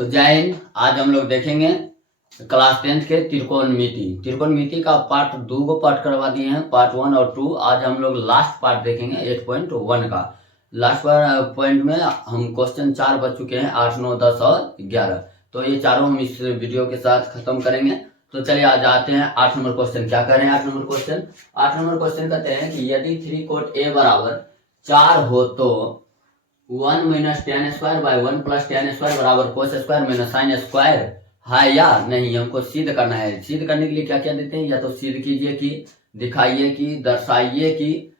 तो जय हिंद। आज हम लोग देखेंगे क्लास 10th के त्रिकोणमिति का पार्ट 2 को पार्ट करवा दिए हैं, पार्ट 1 और 2। आज हम लोग लास्ट पार्ट देखेंगे 8.1 का। लास्ट पॉइंट में हम क्वेश्चन 4 बच चुके हैं, 8, 9, 10 और 11। तो ये चारों हम इस वीडियो के साथ खत्म करेंगे। तो चलिए आज आते हैं 8 नंबर क्वेश्चन। क्या कह रहे हैं 8 नंबर क्वेश्चन? 8 नंबर क्वेश्चन कहते हैं कि यदि 3 कोट ए बराबर 4 हो तो 1 - tan square by 1 + tan square बराबर cos square minus sin square है या नहीं। हमको सिद्ध करना है। सिद्ध करने के लिए क्या क्या देते हैं? या तो सिद्ध कीजिए कि, दिखाइए कि, दर्शाइए कि,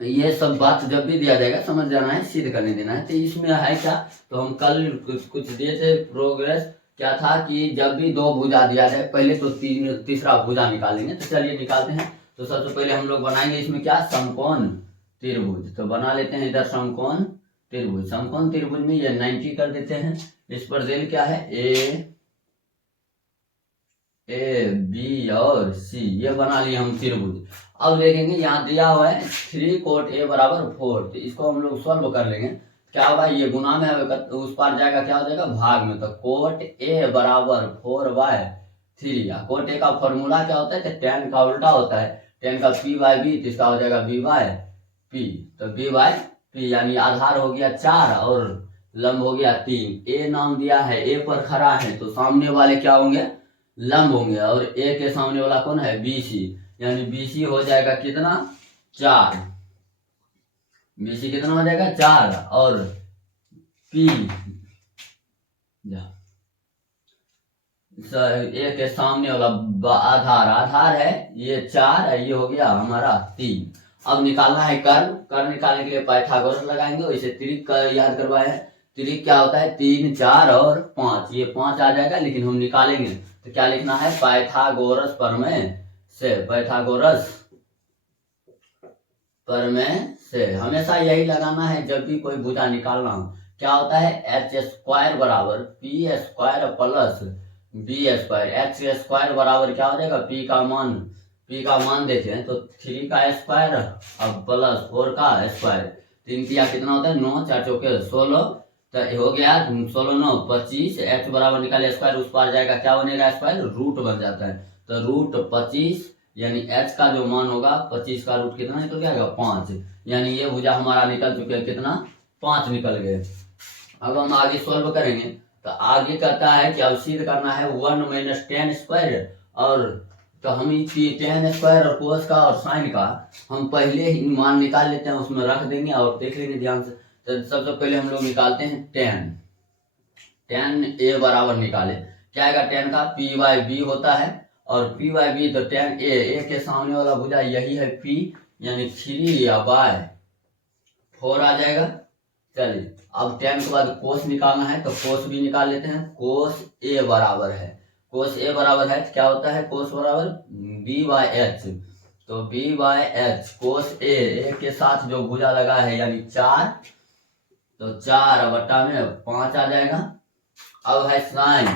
ये सब बात जब भी दिया जाएगा समझ जाना है, सिद्ध करने देना है। तो इसमें है क्या, तो हम कल कुछ दिए थे प्रोग्रेस, क्या था कि जब भी दो भुजा दिया जाए पहले तो तीसरा भुजा निकालेंगे। तो चलिए निकालते हैं। तो सबसे पहले हम लोग बनाएंगे इसमें क्या, समकोण त्रिभुज। तो बना लेते हैं इधर समकोण त्रिभुज। समकोण त्रिभुज में ये 90 कर देते हैं। इस पर रेल क्या है, ए बी और सी, ये बना लिए हम त्रिभुज। अब देखेंगे यहाँ दिया हुआ है 3 कोट ए बराबर 4। तो इसको हम लोग सॉल्व कर लेंगे। क्या होगा, ये गुना में उस पार जाएगा, क्या हो जाएगा, भाग में। तो कोट ए बराबर 4/3। कोट ए का फॉर्मूला क्या होता है, तो tan का उल्टा होता है, tan का p/b, तो इसका हो जाएगा b/p। तो b/p यानी आधार हो गया 4 और लंब हो गया 3। ए नाम दिया है, ए पर खड़ा है, तो सामने वाले क्या होंगे, लंब होंगे। और ए के सामने वाला कौन है, BC, यानी BC हो जाएगा कितना, 4। BC कितना हो जाएगा, 4। और P ए के सामने वाला आधार है, ये 4, ये हो गया हमारा 3। अब निकालना है कर्ण। कर्ण निकालने के लिए पाइथागोरस लगाएंगे। वैसे त्रिक का याद करवाए हैं। त्रिक क्या होता है, 3, 4 और 5। ये 5 आ जाएगा, लेकिन हम निकालेंगे तो क्या लिखना है, पाइथागोरस प्रमेय से। पाइथागोरस प्रमेय से हमेशा यही लगाना है जब भी कोई भुजा निकालना हो। क्या होता है, h² बराबर p² प्लस b²। h² बराबर क्या हो जाएगा, p का मान देखें तो 3 का स्क्वायर अब प्लस 4 का स्क्वायर। 3 तिया कितना होता है, 9, 4 चौके 16। तो हो गया 16, 9, 25। h बराबर निकाले स्क्वायर, उस पार जाएगा, क्या बनेगा, स्क्वायर रूट बन जाता है। तो रूट 25 यानी h का जो मान होगा 25 का रूट कितना निकल जाएगा, 5। यानी ये भुजा हमारा निकल चुके हैं, कितना, 5 निकल गए। अब हम आगे सॉल्व करेंगे। तो आगे कहता है कि अब सिद्ध करना है 1 - tan स्क्वायर। और तो हम tan स्क्वायर और कोस का और साइन का हम पहले ही मान निकाल लेते हैं, उसमें रख देंगे और देख लेंगे ध्यान से। तो सबसे पहले हम लोग निकालते हैं tan ए बराबर निकाले। क्या आएगा, tan का p/b होता है, और p/b तो tan ए के सामने वाला भुजा यही है p, यानी 3/4 आ जाएगा। चलिए अब tan के बाद कोस निकालना है, तो कोस भी निकाल लेते हैं। कोस ए बराबर है, कोस ए बराबर है क्या होता है, कोस बराबर b/h। तो b/h कोस ए के साथ जो भुजा लगा है यानी 4, तो 4/5 आ जाएगा। अब है साइन।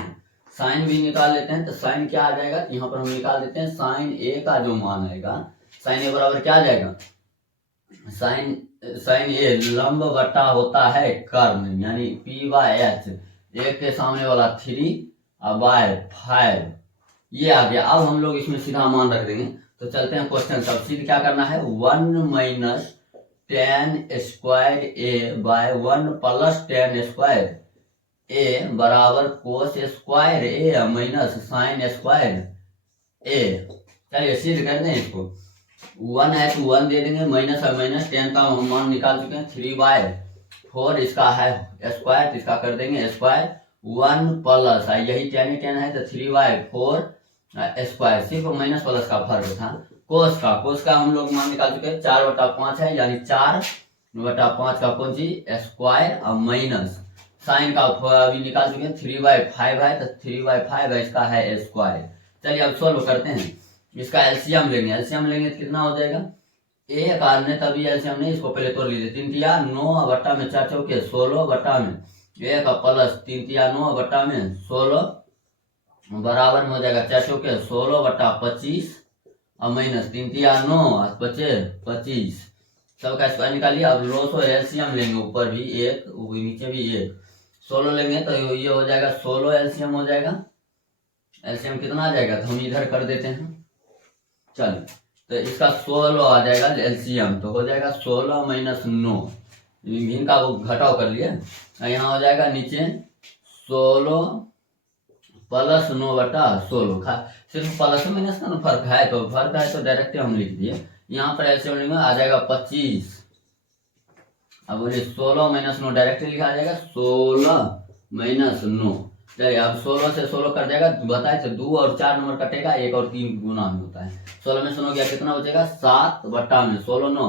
साइन भी निकाल लेते हैं। तो साइन क्या आ जाएगा, यहाँ पर हम निकाल देते हैं साइन ए का जो मान आएगा, साइन ए बराबर क्या आ जाएगा, साइन ए लंब बटा होता है कर्ण, यानी p/h, एक के सामने वाला 3/5, ये आ गया। अब हम लोग इसमें सीधा मान रख देंगे। तो चलते हैं क्वेश्चन। सब सीध क्या करना है, 1 - tan स्क्वायर ए बाय 1 + tan स्क्वायर ए बराबर कोस स्क्वायर ए माइनस साइन स्क्वायर ए। चलिए सिद्ध कर दें इसको। 1 है तो 1 दे देंगे, माइनस है माइनस, tan का हम मान निकाल चुके हैं, 3/4 इसका है स्क्वायर, इसका कर देंगे स्क्वायर। 1 प्लस है, यही tan है, तो 3/4 स्क्वायर, सिर्फ माइनस प्लस का फर्क था। कोस का हम लोग मान निकाल चुके हैं, 4/5 है, यानी 4/5 का पूंजी स्क्वायर और माइनस साइन का अभी निकाल चुके हैं, 3/5 है, तो 3/5 इसका है स्क्वायर। चलिए अब सॉल्व करते हैं। इसका एलसीएम लेंगे। एलसीएम लेंगे तो कितना हो जाएगा, ए का ने तभी एलसीएम नहीं, इसको पहले तोड़ लीजिए। 3 तिया 9 / 4 चौके 16 ए का प्लस 3 तिया 9 / 16 बराबर में हो जाएगा 4 चौके 16/25 और माइनस 3 तिया 9 और 25 सबका स्क्वायर निकालिए। अब रोस और एलसीएम लेंगे, ऊपर भी 1 नीचे भी 1। 16 लेंगे तो ये हो जाएगा 16 एलसीएम हो जाएगा। एलसीएम कितना आ जाएगा तो हम इधर कर देते हैं। चलिए तो इसका 16 आ जाएगा एलसीएम, तो हो जाएगा 16 माइनस 9, इनका वो घटाव कर लिए। यहाँ हो जाएगा नीचे 16 प्लस 9 बटा 16, सिर्फ प्लस माइनस का फर्क है, तो डायरेक्ट हम लिख दिए। यहाँ पर एलसीएम लेंगे आ जाएगा 25। अब बोलिए 16 माइनस 9 डायरेक्ट लिखा आ जाएगा 16 माइनस 9। चलिए अब 16 से 16 कट जाएगा, बताए तो 2 और 4 नंबर कटेगा, 1 और 3 गुना में होता है। 16 में 16 गया कितना बचेगा 7 बट्टा में 16 9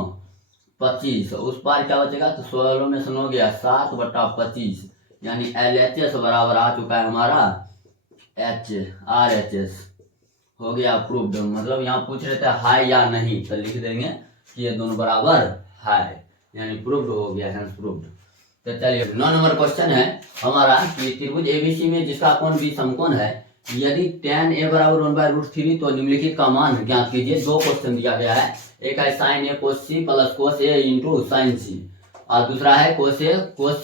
25, उस पार क्या बचेगा तो 16 में 16 गया 7 बट्टा 25, यानी LHS बराबर आ चुका है हमारा RHS हो गया प्रूव्ड। मतलब यहाँ पूछ रहे थे हाई या नहीं, तो लिख देंगे कि ये दोनों बराबर है, यानी प्रूव्ड हो गया, हेंस प्रूव्ड। तो चलिए 9 नंबर क्वेश्चन है हमारा कि त्रिभुज ABC में जिसका कोण B समकोण है, यदि tan A बराबर 1/√3 तो निम्नलिखित का मान ज्ञात कीजिए। 2 क्वेश्चन दिया गया है, एक है sin A cos C plus cos A into sin C, और दूसरा है cos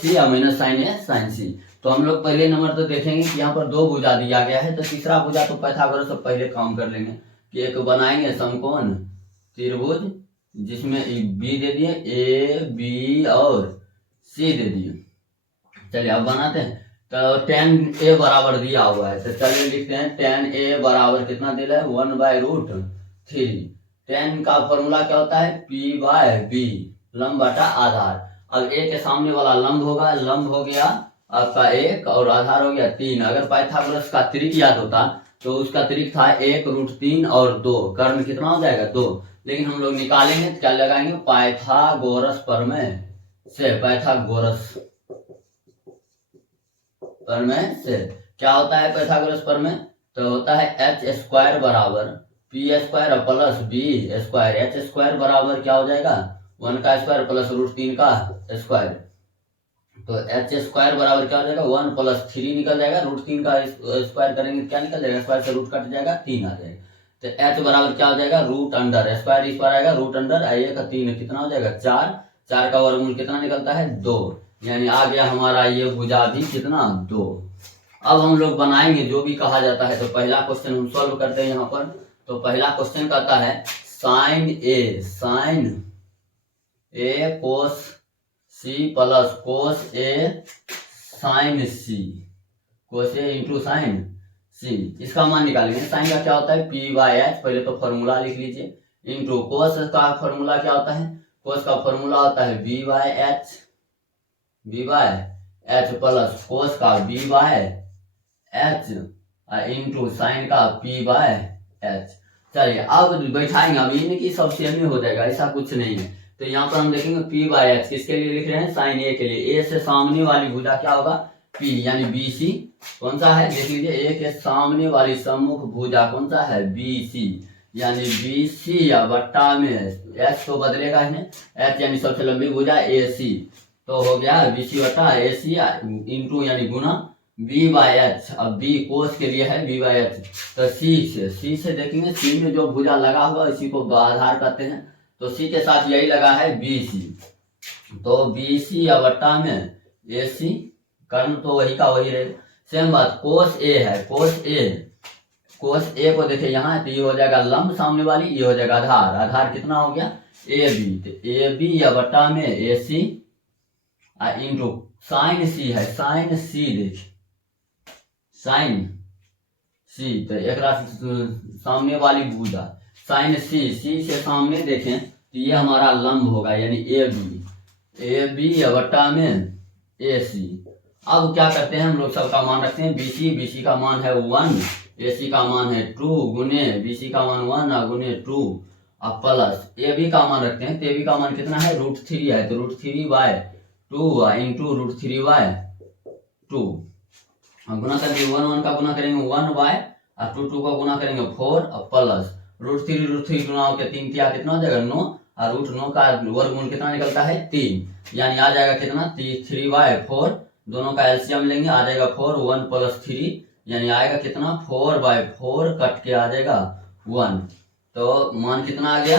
C या minus sin A sin C। तो हम लोग पहले नंबर तो देखेंगे कि यहाँ पर 2 भुजा दिया गया है, तो तीसरा भुजा तो पाइथागोरस से पहले काम कर लेंगे कि एक बनाएंगे समकोण त्रिभुज जिसमें B दे दिए, A B और C दे दिए। चलिए अब बनाते हैं। तो tan A बराबर दिया हुआ है, तो चलिए लिखते हैं tan A बराबर कितना दे रहा है 1/√3। tan का फॉर्मूला क्या होता है P/B, लंब बटा आधार। अब A के सामने वाला लंब होगा, लंब हो गया आपका 1 और आधार हो गया 3। अगर पाइथागोरस का त्रिक याद होता तो उसका त्रिक था 1√3 और 2, कर्ण कितना हो जाएगा 2। लेकिन हम लोग निकालेंगे तो क्या लगाएंगे पाइथागोरस प्रमेय से। पाइथागोरस प्रमेय से क्या होता है पाइथागोरस प्रमेय, तो होता है h² बराबर p² प्लस b²। h² बराबर क्या हो जाएगा 1 का स्क्वायर प्लस √3 का स्क्वायर, तो h² बराबर क्या हो जाएगा 1 प्लस 3 निकल जाएगा, √3 का स्क्वायर करेंगे क्या निकल जाएगा, स्क्वायर से रूट कट जाएगा 3 आ जाएगा। तो h बराबर क्या हो जाएगा रूट अंडर स्क्वायर, इस पर आएगा रूट अंडर 1 3 कितना हो जाएगा 4, 4 का वर्गमूल कितना निकलता है 2, यानी आ गया हमारा ये भुजा भी कितना 2। अब हम लोग बनाएंगे जो भी कहा जाता है। तो पहला क्वेश्चन हम सॉल्व करते हैं यहाँ पर। तो पहला क्वेश्चन कहता है sine A cos C plus cos A sine C, cos A into sine C, इसका मान निकालेंगे। साइन का क्या होता है P/H, पहले तो फॉर्मूला लिख लीजिए, इंटू कोस का फॉर्मूला क्या होता है, कोस का फॉर्मूला होता है B/H प्लस कोस का B/H इंटू साइन का P/H। चलिए अब बैठाएंगे, अब ये नहीं कि सब सेम ही हो जाएगा, ऐसा कुछ नहीं है। तो यहाँ पर हम देखेंगे P/H किसके लिए लिख रहे हैं साइन A के लिए। A से सामने वाली भुजा क्या होगा P, यानी BC कौन सा है देख लीजिए, A के सामने वाली सम्मुख भुजा कौन सा है BC, यानी BC या बट्टा में H तो बदलेगा ही नहीं, H यानी सबसे लंबी भुजा AC, तो हो गया BC बट्टा AC इंटू यानी गुना B/H। अब B कोस के लिए है B/H, तो C से देखेंगे, C में जो भुजा लगा हुआ इसी को आधार कहते हैं, तो C के साथ यही लगा है BC, तो BC या बट्टा में AC, कर्ण तो वही का वही रहे। सेम बात कोस A है, कोस A को देखे यहाँ, तो ये हो जाएगा लंब सामने वाली, ये हो जाएगा आधार, आधार कितना हो गया AB, तो AB या बट्टा में AC इंटू साइन C है, साइन C देखिए साइन C, तो एक सामने वाली भुजा साइन C से सामने देखें तो ये हमारा लंब होगा, यानी AB या बट्टा में AC। अब क्या करते हैं हम लोग सबका मान रखते हैं, BC का मान है 1, AC का मान है 2 गुने BC का मान 1 गुने 2 अब प्लस AB का मान रखते हैं, तो AB का मान कितना है √3 है, तो √3/2 इंटू √3/2 हम गुना करेंगे 1 का गुना करेंगे 1 और 2 का गुना करेंगे 4 और प्लस √3 गुना होकर 3 कितना हो जाएगा 9 और √9 का वर्गमूल कितना निकलता है 3, यानी आ जाएगा कितना 3/4, दोनों का एलसीएम लेंगे आ जाएगा 4, 1 प्लस 3 यानी आएगा कितना 4/4 कट के आ जाएगा 1, तो मान कितना आ गया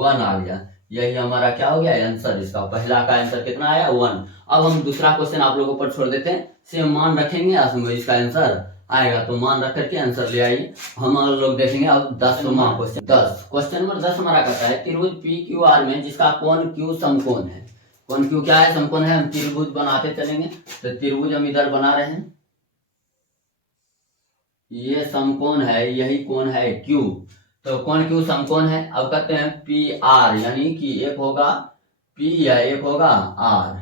1 आ गया, यही हमारा क्या हो गया आंसर। इसका पहला का आंसर कितना आया 1। अब हम दूसरा क्वेश्चन आप लोगों पर छोड़ देते हैं, सेम मान रखेंगे, इसका आंसर आएगा तो मान रख करके आंसर ले आइए। हम लोग देखेंगे अब 10वां क्वेश्चन। 10 क्वेश्चन नंबर 10 हमारा कहता है त्रिभुज पी क्यू आर में जिसका कोण क्यू समकोण है। कोण क्यू क्या है, समकोण है। हम त्रिभुज बनाते चलेंगे, तो त्रिभुज हम इधर बना रहे हैं, ये समकोण है, यही कोण है क्यू, तो कोण क्यू समकोण है। अब कहते हैं पी आर, यानी कि एक होगा पी या एक होगा आर।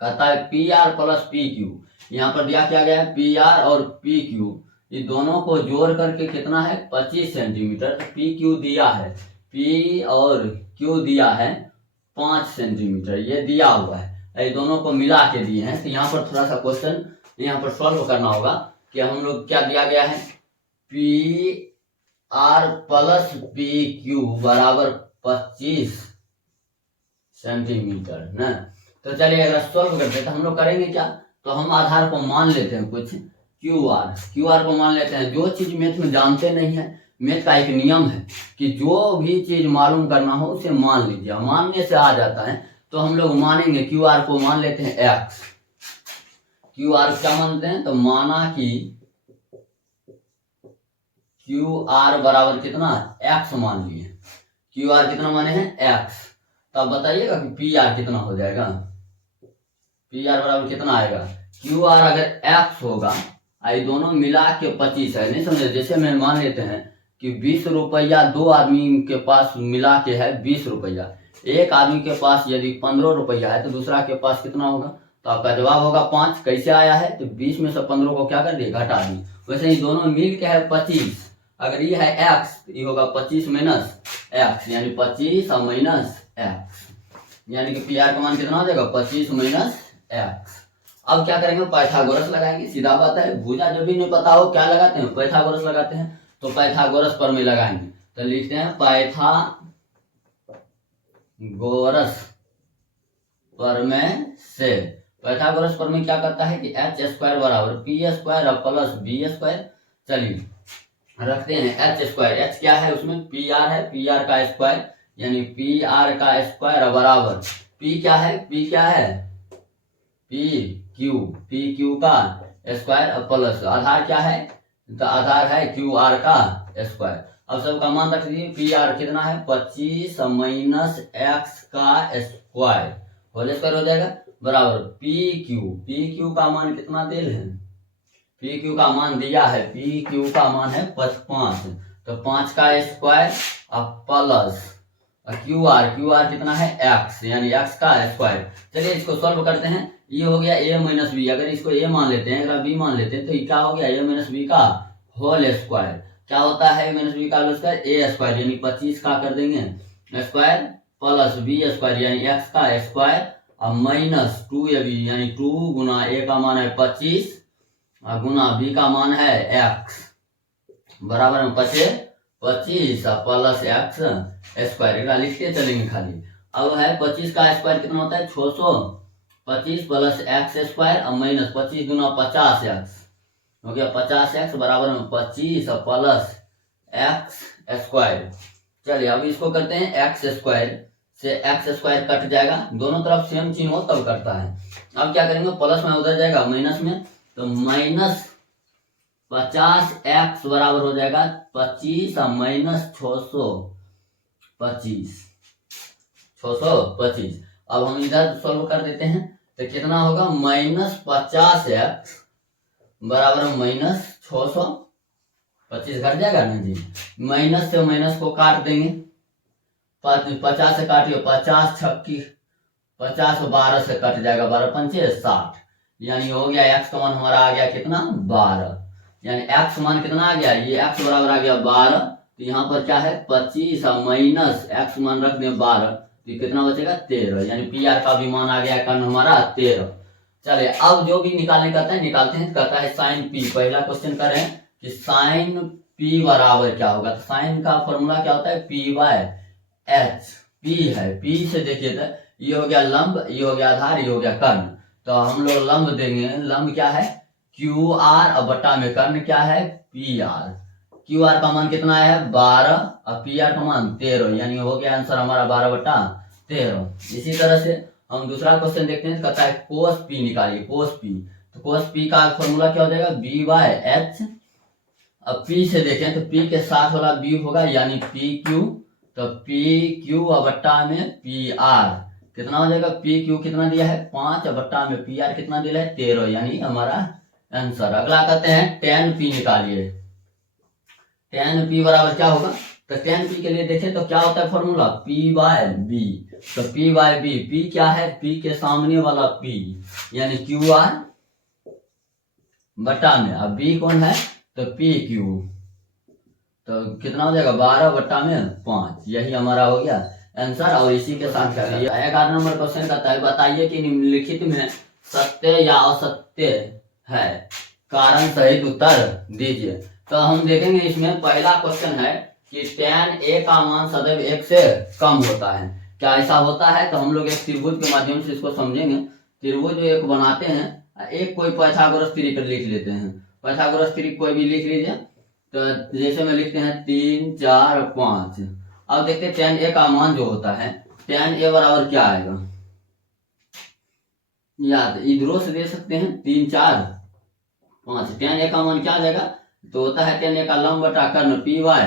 कहता है P R plus P Q, यहाँ पर दिया क्या गया है पी आर और पी क्यू, ये दोनों को जोड़ करके कितना है 25 सेंटीमीटर। तो पी क्यू दिया है, पी और क्यू दिया है 5 सेंटीमीटर, ये दिया हुआ है, ये दोनों को मिला के दिए हैं। तो यहाँ पर थोड़ा सा क्वेश्चन यहाँ पर सॉल्व करना होगा कि हम लोग क्या दिया गया है P R plus P Q बराबर 25 सेंटीमीटर ना। तो चलिए अगर सॉल्व करते हैं तो हम लोग करेंगे क्या, तो हम आधार को मान लेते हैं कुछ क्यू आर को मान लेते हैं। जो चीज मैथ में जानते नहीं है, मैथ का एक नियम है कि जो भी चीज मालूम करना हो उसे मान लीजिए, मानने से आ जाता है। तो हम लोग मानेंगे क्यू आर को मान लेते हैं एक्स। क्यू आर क्या मानते हैं, तो माना कि क्यू आर बराबर कितना एक्स मान लिए, क्यू आर कितना माने हैं एक्स। तब बताइएगा कि पी आर कितना हो जाएगा, पी आर बराबर कितना आएगा। क्यू आर अगर एक्स होगा, आई दोनों मिला के 25 है, नहीं समझे। जैसे मैं मान लेते हैं कि 20 रुपया दो आदमी के पास मिला के है 20 रुपया, एक आदमी के पास यदि 15 रुपया है तो दूसरा के पास कितना होगा, तो आपका जवाब होगा 5। कैसे आया है, तो 20 में से 15 को क्या कर दिए घटा दिए। वैसे ही दोनों मिल के है 25, अगर ये है एक्स ये होगा 25 माइनस एक्स, यानी 25 और माइनस एक्स, यानी कि पी आर का मान कितना हो जाएगा 25 माइनस एक्स। अब क्या करेंगे पाइथागोरस लगाएंगे, सीधा बात है। भुजा जो भी नहीं पता हो क्या लगाते हैं पाइथागोरस लगाते हैं, तो पाइथागोरस प्रमेय लगाएंगे। तो लिखते हैं पाइथागोरस प्रमेय से। पाइथागोरस प्रमेय क्या करता है कि एच स्क्वायर बराबर पी स्क्वायर और प्लस बी स्क्वायर। चलिए रखते हैं एच स्क्वायर, एच क्या है उसमें पी आर है, पी आर का स्क्वायर यानी पी आर का स्क्वायर बराबर पी क्या है, पी क्या है पी क्यू का स्क्वायर और प्लस आधार क्या है, तो आधार है क्यू आर का स्क्वायर। अब सबका मान रख दीजिए, पी आर कितना है 25 माइनस एक्स का स्क्वायर होल स्क्वायर हो जाएगा बराबर पी क्यू का मान कितना दिल है, पी क्यू का मान दिया है, पी क्यू का मान है 5, तो 5 का स्क्वायर और प्लस क्यू आर कितना है एक्स, यानी एक्स का स्क्वायर। चलिए इसको सॉल्व करते हैं। ये हो गया ए माइनस बी, अगर इसको ए मान लेते हैं अगर बी मान लेते हैं तो ये क्या हो गया ए माइनस बी का होल स्क्वायर। क्या होता है ए माइनस बी का होल स्क्वायर, ए स्क्वायर यानी 25 का कर देंगे स्क्वायर प्लस बी स्क्वायर यानी एक्स का स्क्वायर और माइनस 2ab यानी 2 गुना ए का मान है 25 और गुना बी का मान है एक्स बराबर में 25 प्लस एक्स स्क्वायर लिखते चलेंगे खाली। अब है 25 का स्क्वायर कितना होता है 600, 25 प्लस एक्स स्क्वायर और माइनस 25 गुना 50 एक्स हो गया 50 एक्स बराबर में 25 प्लस एक्स स्क्वायर। चलिए अब इसको करते हैं एक्स स्क्वायर से एक्स स्क्वायर कट जाएगा, दोनों तरफ सेम चिन्ह हो तब करता है। अब क्या करेंगे प्लस में उधर जाएगा माइनस में, तो माइनस 50 एक्स बराबर हो जाएगा 25 और माइनस 625। अब हम इधर सॉल्व कर देते हैं तो कितना होगा माइनस 50 एक्स बराबर माइनस 625 घट जाएगा ना जी। माइनस से माइनस को काट देंगे, 50 से काटिए 50 छक्की 50 12 से कट जाएगा 12 पंचे 60, यानी हो गया एक्स का मान हमारा आ गया कितना 12, यानी एक्स मान कितना आ गया, ये एक्स बराबर आ गया 12। तो यहाँ पर क्या है 25 और माइनस एक्स मान रख दें 12, तो ये कितना बचेगा 13, यानी पी आर का भी मान आ गया कर्ण हमारा 13। चलिए अब जो भी निकालने कहता है निकालते हैं। कहता है साइन पी, पहला क्वेश्चन कर रहे हैं कि साइन पी बराबर क्या होगा, तो साइन का फॉर्मूला क्या होता है पी बाय एच। पी है, पी से देखिए तो ये हो गया लंब, ये हो गया आधार, ये हो गया कर्ण। तो हम लोग लंब देंगे, लंब क्या है क्यू आर और बट्टा में कर्ण क्या है पी आर, क्यू आर का मान कितना है 12 और पी आर का मान 13, यानी हो गया आंसर हमारा 12/13। इसी तरह से हम दूसरा क्वेश्चन देखते हैं, कहता है कोस पी निकालिए, कोस पी। तो कोस पी का फॉर्मूला क्या हो जाएगा बी बाय एच। अब पी से देखें तो पी के साथ वाला बी होगा यानी पी क्यू, तो पी क्यू बट्टा में पी आर कितना हो जाएगा, पी क्यू कितना दिया है 5 बट्टा में पी आर कितना दिया है 13, यानी हमारा आंसर। अगला कहते हैं टेन पी निकालिए। टेन पी बराबर क्या होगा, तो टेन पी के लिए देखें तो क्या होता है फॉर्मूला पी बाय बी। तो पी बाय बी, पी क्या है पी के सामने वाला पी यानी क्यू आर बट्टा में, अब बी कौन है तो पी क्यू, तो कितना हो जाएगा 12/5, यही हमारा हो गया आंसर। और इसी के साथ 11 नंबर क्वेश्चन कहता है बताइए कि निम्नलिखित में सत्य या असत्य है, कारण सहित उत्तर दीजिए। तो हम देखेंगे इसमें पहला क्वेश्चन है कि tan a का मान सदैव 1 से कम होता है। क्या ऐसा होता है, तो हम लोग एक त्रिभुज के माध्यम से इसको समझेंगे। त्रिभुज एक बनाते हैं, एक कोई पाइथागोरस त्रिक लिख लेते हैं, पाइथागोरस त्रिक कोई भी लिख लीजिए। तो जैसे में लिखते हैं 3 4 5। अब देखते हैं tan a का मान जो होता है, tan a बराबर क्या आएगा, याद इधरों से दे सकते हैं 3 4 5। tan a का मान क्या आ जाएगा, तो होता है tan a का लंब बटा कर्ण पी वाई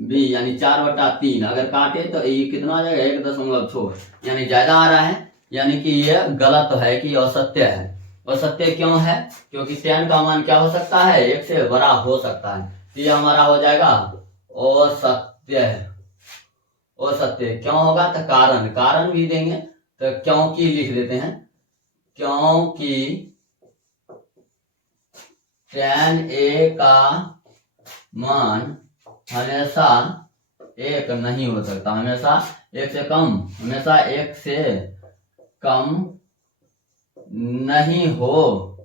बी यानी 4/3। अगर काटे तो ये कितना आ जाएगा 1.6, यानी ज्यादा आ रहा है, यानी कि ये गलत है कि असत्य है। असत्य क्यों है, क्योंकि tan का मान क्या हो सकता है 1 से बड़ा हो सकता है, तो ये हमारा हो जाएगा असत्य। असत्य क्यों होगा, तो कारण भी देंगे, तो क्योंकि लिख देते हैं, क्योंकि tan a का मान हमेशा 1 नहीं हो सकता, हमेशा 1 से कम, हमेशा 1 से कम नहीं हो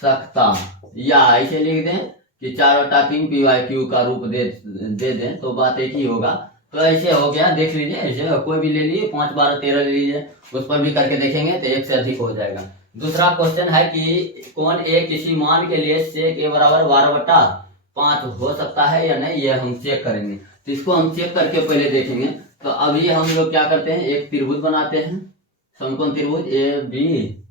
सकता। या ऐसे लिख दें कि 4/3 पी वाई क्यू का रूप दे दें तो बात एक ही होगा। तो ऐसे हो गया, देख लीजिए, ऐसे कोई भी ले लीजिए 5 12 13 ले लीजिए, उस पर भी करके देखेंगे तो 1 से अधिक हो जाएगा। दूसरा क्वेश्चन है कि कौन ए किसी मान के लिए sec a बराबर 12/5 हो सकता है या नहीं, ये हम चेक करेंगे। तो इसको हम चेक करके पहले देखेंगे। तो अभी हम लोग क्या करते हैं, एक त्रिभुज बनाते हैं, समकोण त्रिभुज ए बी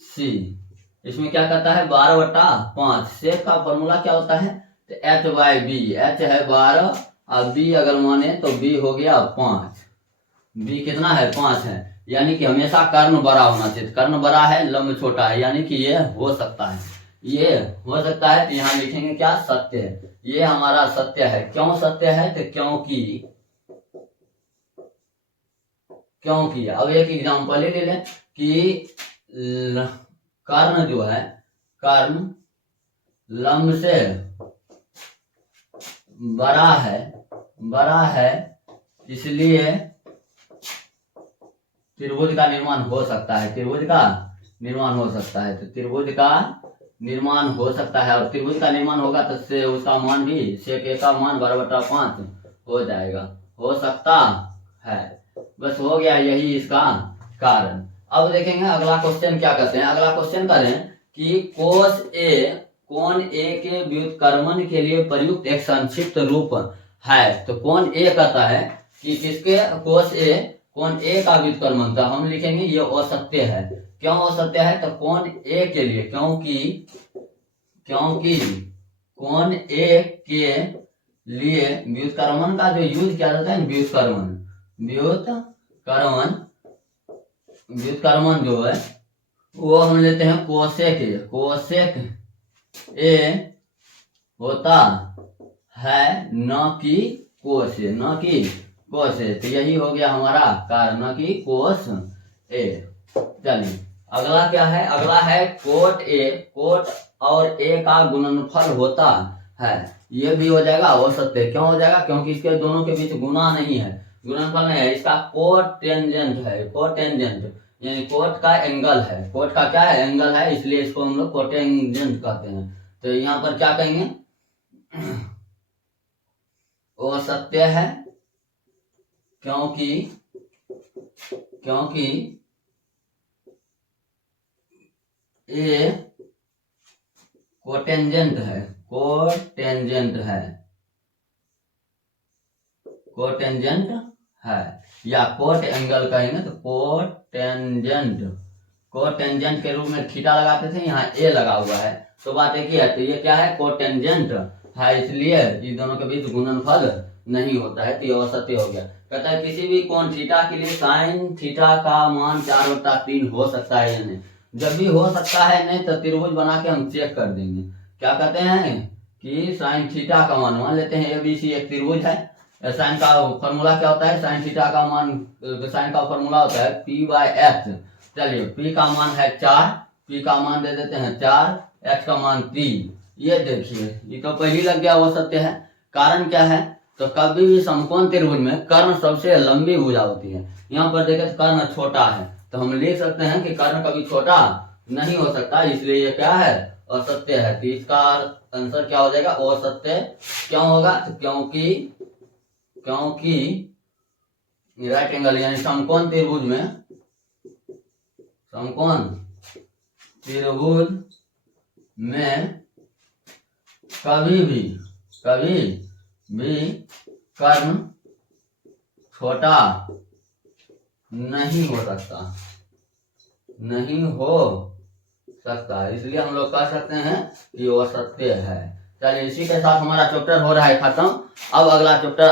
सी। इसमें क्या कहता है 12/5। सेक का फॉर्मूला क्या होता है, तो एच बाई बी, एच है 12 और बी अगर माने तो बी हो गया 5। बी कितना है 5 है, यानी कि हमेशा कर्ण बड़ा होना चाहिए। कर्ण बड़ा है लंब छोटा है, यानी कि ये हो सकता है, ये हो सकता है। तो यहाँ लिखेंगे क्या सत्य है, ये हमारा सत्य है। क्यों सत्य है, तो क्योंकि अब एक एग्जांपल ले लें कि कर्ण जो है, कर्ण लंब से बड़ा है इसलिए त्रिभुज का निर्माण हो सकता है, त्रिभुज का निर्माण हो सकता है। तो त्रिभुज का निर्माण हो सकता है, और त्रिभुज का निर्माण होगा तो से उसका मान भी sec a का मान 12/5 हो जाएगा, हो सकता है। बस हो गया, यही इसका कारण। अब देखेंगे अगला क्वेश्चन क्या करते हैं। अगला क्वेश्चन करें कि कोण ए के व्युत्क्रमण के लिए प्रयुक्त एक संक्षिप्त रूप है। तो कोण ए कहता है कि किसके, कोण ए का व्युत्क्रमण, तो हम लिखेंगे ये असत्य है। क्यों असत्य है, तो कोण ए के लिए, क्योंकि कोण ए के लिए व्युत्क्रमण का जो यूज किया जाता है, व्युत्क्रमण जो है वो हम लेते हैं कोसेक ए होता है, न कि कोस ए, तो यही हो गया हमारा कारण, न कि कोस ए। चलिए अगला क्या है, अगला है कोट और ए का गुणनफल होता है। ये भी हो जाएगा असत्य। क्यों हो जाएगा, क्योंकि इसके दोनों के बीच गुना नहीं है, गुणनफल नहीं है। इसका कोटेंजेंट है, कोटेंजेंट यानी कोट का एंगल है, कोट का क्या है एंगल है, इसलिए इसको हम लोग कोटेंजेंट कहते हैं। तो यहाँ पर क्या कहेंगे, वो सत्य है क्योंकि ए कोटेंजेंट है, कोटेंजेंट है, कोटेंजेंट है, या कोट एंगल कहेंगे तो कोटेंजेंट, कोटेंजेंट के रूप में थीटा लगाते थे, यहाँ ए लगा हुआ है, तो बात एक ही है। तो ये क्या है, कोटेंजेंट है, इसलिए इन दोनों के बीच गुणनफल नहीं होता है, तो ये असत्य हो गया। कहता है किसी भी कोण थीटा के लिए साइन थीटा का मान 4/3 हो सकता है या नहीं। जब भी हो सकता है नहीं तो त्रिभुज बना के हम चेक कर देंगे। क्या कहते हैं कि साइन थीटा का मान लेते हैं, ABC एक त्रिभुज है, साइन का फॉर्मूला क्या होता है, साइन थीटा का मान, साइन का फॉर्मूला होता है P/X। चलिए P का मान है 4, P का मान दे देते हैं 4, X का मान 3। ये देखिए ये तो पहली लग गया, वो सत्य है। कारण क्या है, तो कभी भी समकोण त्रिभुज में कर्ण सबसे लंबी भुजा होती है। यहाँ पर देखें तो कर्ण छोटा है, तो हम लिख सकते हैं कि कर्ण कभी छोटा नहीं हो सकता, इसलिए ये क्या है, असत्य है। तो इसका आंसर क्या हो जाएगा, असत्य। क्यों होगा, तो क्योंकि राइट एंगल यानी समकोण त्रिभुज में, समकोण त्रिभुज में कभी भी कर्ण छोटा नहीं हो सकता, नहीं हो सकता, इसलिए हम लोग कह सकते हैं कि वो सत्य है। चलिए इसी के साथ हमारा चैप्टर हो रहा है खत्म। अब अगला चैप्टर